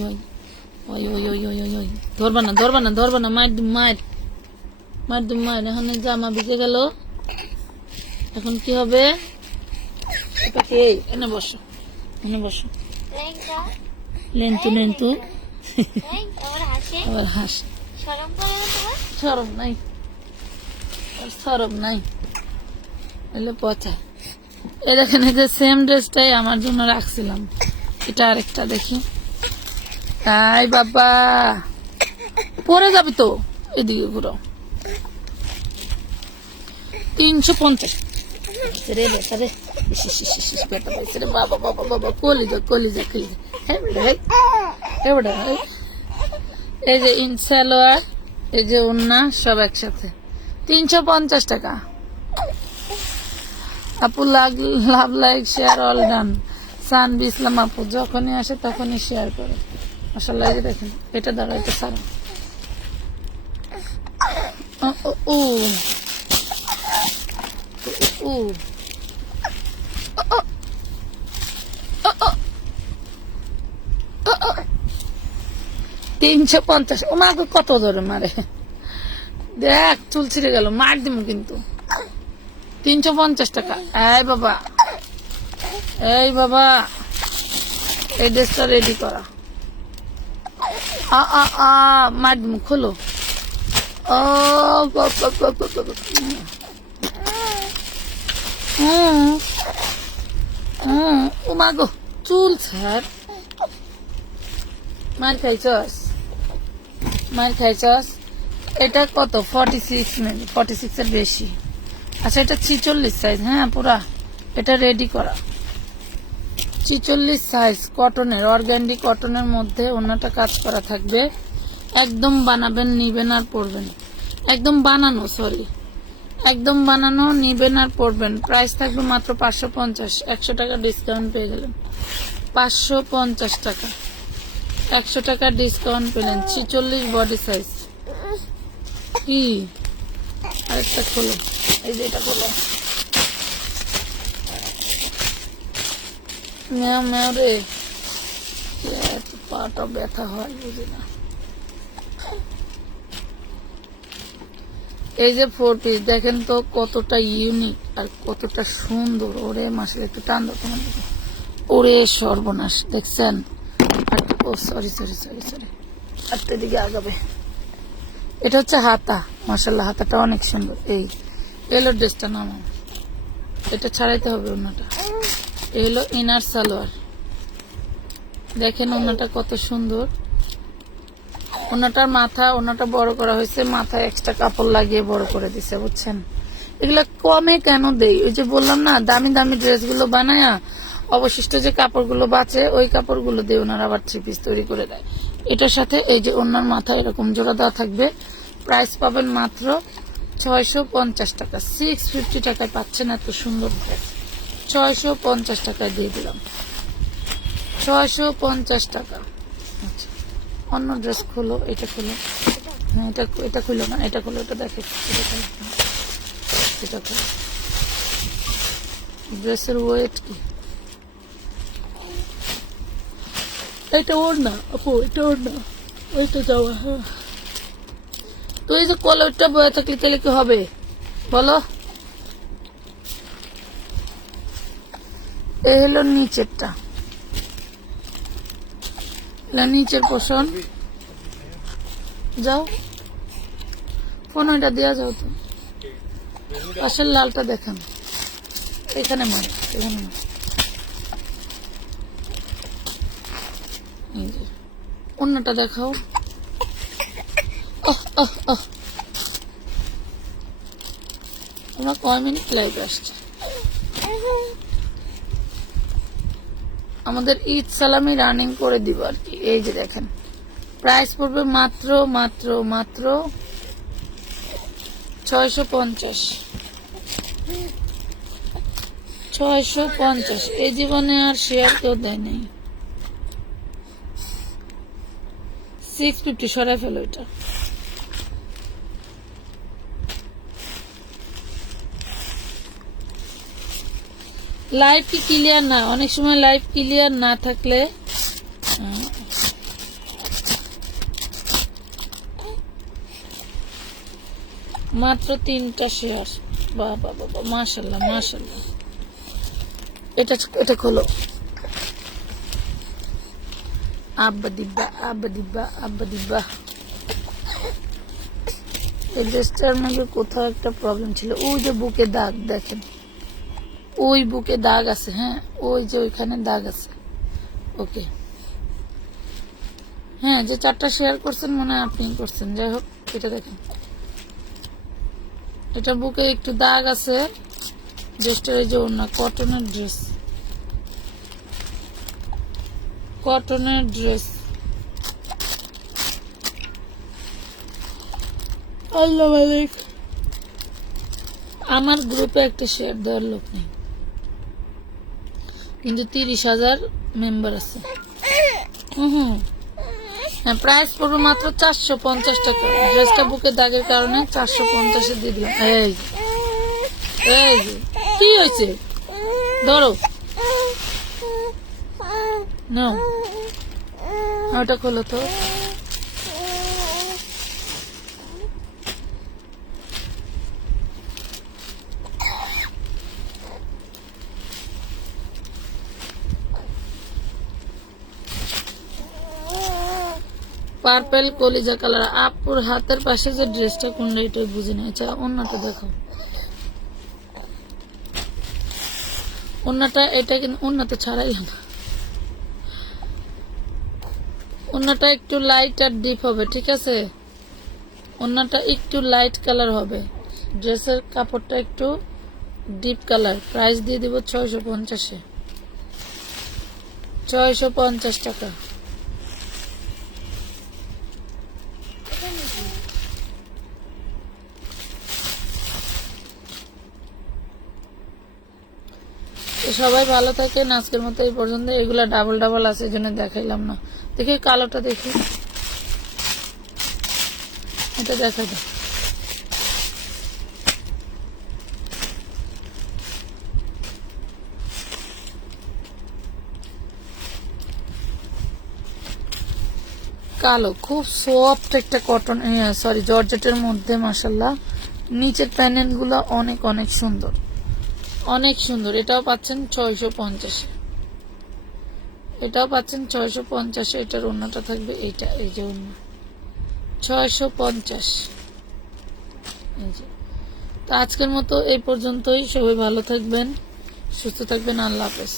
ওই ওই ওই ওই ওই ওই ওই ধরবা না ধরবা না ধরবা না, মার দুম মার মার দুম মার। এখন জামা ভিজে গেল, এখন কি হবে? এনে বসো, এনে বসো, লেন্তু লেন্তু আবার হাস। সরম নাই, সরম নাই, এলে পচা। এই দেখেন, এই যে সেম ড্রেসটাই আমার জন্য রাখছিলাম, এটা আরেকটা দেখি। তাই বাবা পরে যাবি তো, এদিকে ঘুরো। 350 রে বেটা রে, বেটা পাইছে রে, বাবা বাবা বাবা, কলিজা কলিজা কলিজা। হ্যাঁ বেটা, হ্যাঁ বেটা। এই যে ইনসালোয়ার, এই যে ওন্না, সব একসাথে 350 টাকা। আপু লাভ, লাইক, শেয়ার, অল ডান। সানবি ইসলাম আপু যখনই আসে তখনই শেয়ার করে। মাশাআল্লাহ, এই যে দেখেন, এটা দ্বারা এটা সারা। ও ও ও 350। ও মা গো, কত ধরে মারে, দেখ চুল ছিঁড়ে গেল, মার দিব কিন্তু। 350 টাকা। এই বাবা, এই বাবা, এই ড্রেসটা রেডি করা। মার দিব, খোলো। ও বাবা বাবা বাবা, ও মা গো, চুল ছাড়। মার খাইছস, মার খাইছস। এটা কত? 46, 46 এর বেশি। আচ্ছা, এটা 46 সাইজ। হ্যাঁ পুরা এটা রেডি করা 46 সাইজ, কটনের, অর্গানডি কটনের মধ্যে অন্যটা কাজ করা থাকবে। একদম বানাবেন, নিবেন আর পরবেন। একদম বানানো, সরি, একদম বানানো, নিবেন আর পরবেন। প্রাইস থাকবে মাত্র 550। 100 টাকা ডিসকাউন্ট পেয়ে গেলেন। 550 টাকা, 100 টাকা ডিসকাউন্ট পেলেন। 46 বডি সাইজ। কি আরেকটা খোলো, এই যে এটা খোলো। ম্যাও ম্যাও রে, পাটা ব্যথা হয় বুঝি না। এই যে 4 পিস দেখেন তো কতটা ইউনিক আর কতটা সুন্দর। ওরে মাসে একটু টান দাও তোমার দিকে। ওরে সর্বনাশ, দেখছেন? ও সরি সরি সরি সরি, আটটার দিকে আগাবে। এটা হচ্ছে হাতা, মাশাআল্লাহ, হাতাটা অনেক সুন্দর। এই এলো ড্রেসটা নামা, এটা ছাড়াইতে হবে ওনাটা। এই হলো ইনার সালোয়ার, দেখেন ওনাটা কত সুন্দর। ওনাটার মাথা, ওনাটা বড় করা হয়েছে, মাথায় এক্সট্রা কাপড় লাগিয়ে বড় করে দিছে, বুঝছেন? এগুলা কমে কেন দেই? ওই যে বললাম না, দামি দামি ড্রেসগুলো বানায়া অবশিষ্ট যে কাপড়গুলো বাঁচে, ওই কাপড়গুলো দিয়ে ওনারা আবার 3 পিস তৈরি করে দেয়। এটার সাথে এই যে ওনার মাথায় এরকম জোড়া দেওয়া থাকবে। প্রাইস পাবেন মাত্র 650 টাকা। 650 টাকায় পাচ্ছেন এত সুন্দর ড্রেস। 650 টাকায় দিয়ে দিলাম, 650 টাকা। আচ্ছা, অন্য ড্রেস খোলো, এটা খোলো। হ্যাঁ, এটা খুলো না, এটা খোলো, এটা দেখে, এটা খোলো। ড্রেসের ওয়েট কি? এটা ওর না আপু, এটা ওর না, ওইটা যাওয়া। হ্যাঁ, তো এই যে কলারটা বয়ে থাকলে তাহলে কি হবে বলো? এই হলো নিচেরটা, নিচের পোষণ। যাও, ফোন ওইটা দেওয়া যাও তো। পাশের লালটা দেখান, এখানে মার, এখানে মার। এই যে অন্যটা দেখাও। আমরা কয় মিনিট লাইভ আসছে? আমাদের ঈদ সালামি রানিং করে দিব আর কি। এই যে দেখেন, প্রাইস পড়বে মাত্র মাত্র মাত্র 650। 650। এই জীবনে আর শেয়ার কেউ দেয় নাই। 650 সরাই ফেলো এটা। লাইভ কি ক্লিয়ার না? অনেক সময় লাইভ ক্লিয়ার না থাকলে মাত্র 3টা শেয়ার। বাবা বাবা, মাশাআল্লাহ মাশাআল্লাহ। এটা খোলো। আব্বা দিব্বা, আব্বা দিব্বা, আব্বা দিব্বা। এই ড্রেসটার মধ্যে কোথাও একটা প্রবলেম ছিল। ওই যে বুকে দাগ দেখেন, ওই বুকে দাগ আছে। হ্যাঁ, ওই যে ওইখানে দাগ আছে। ওকে, হ্যাঁ, যে 4টা শেয়ার করছেন মনে হয় আপনি করছেন। যাই হোক, এটা দেখেন, এটা বুকে একটু দাগ আছে, ড্রেসটার এই যে ওড়না, কটনের ড্রেস, কটনের ড্রেস। আল্লাহ মালিক, আমার গ্রুপে একটা শেয়ার দেওয়ার লোক নেই, কিন্তু 30,000 মেম্বার আছে। হ্যাঁ, প্রাইস পড়বে মাত্র 450 টাকা। ড্রেসটা বুকে দাগের কারণে 450-এ দিয়ে দিলাম। এই এই কি হয়েছে, ধরো নাও, ওটা খোলো তো। পার্পেল কলিজা কালার। আপুর হাতের পাশে যে ড্রেসটা কোনটা এটাই বুঝি না। আচ্ছা অন্যটা দেখো, অন্যটা এটা কিন্তু অন্যটা ছাড়াইলাম না। অন্যটা একটু লাইট আর ডিপ হবে, ঠিক আছে? অন্যটা একটু লাইট কালার হবে, ড্রেসের কাপড়টা একটু ডিপ কালার। প্রাইস দিয়ে দিব 650-এ, 650 টাকা। তো সবাই ভালো থাকেন, আজকের মতো এই পর্যন্ত। এগুলা ডাবল ডাবল আছে, এই জন্য দেখাইলাম না। দেখি কালোটা, দেখি এটা দেখা যায়। কালো, খুব সফট একটা কটন, সরি জর্জেটের মধ্যে, মাশাল্লাহ। নিচের প্যানেল গুলো অনেক অনেক সুন্দর, অনেক সুন্দর। এটাও পাচ্ছেন 650-এ, এটাও পাচ্ছেন 650-এ। এটার ওড়নাটা থাকবে এইটা, এই যে ওড়না 650। এই যে। তো আজকের মতো এই পর্যন্তই। সবাই ভালো থাকবেন, সুস্থ থাকবেন। আল্লাহ হাফেজ।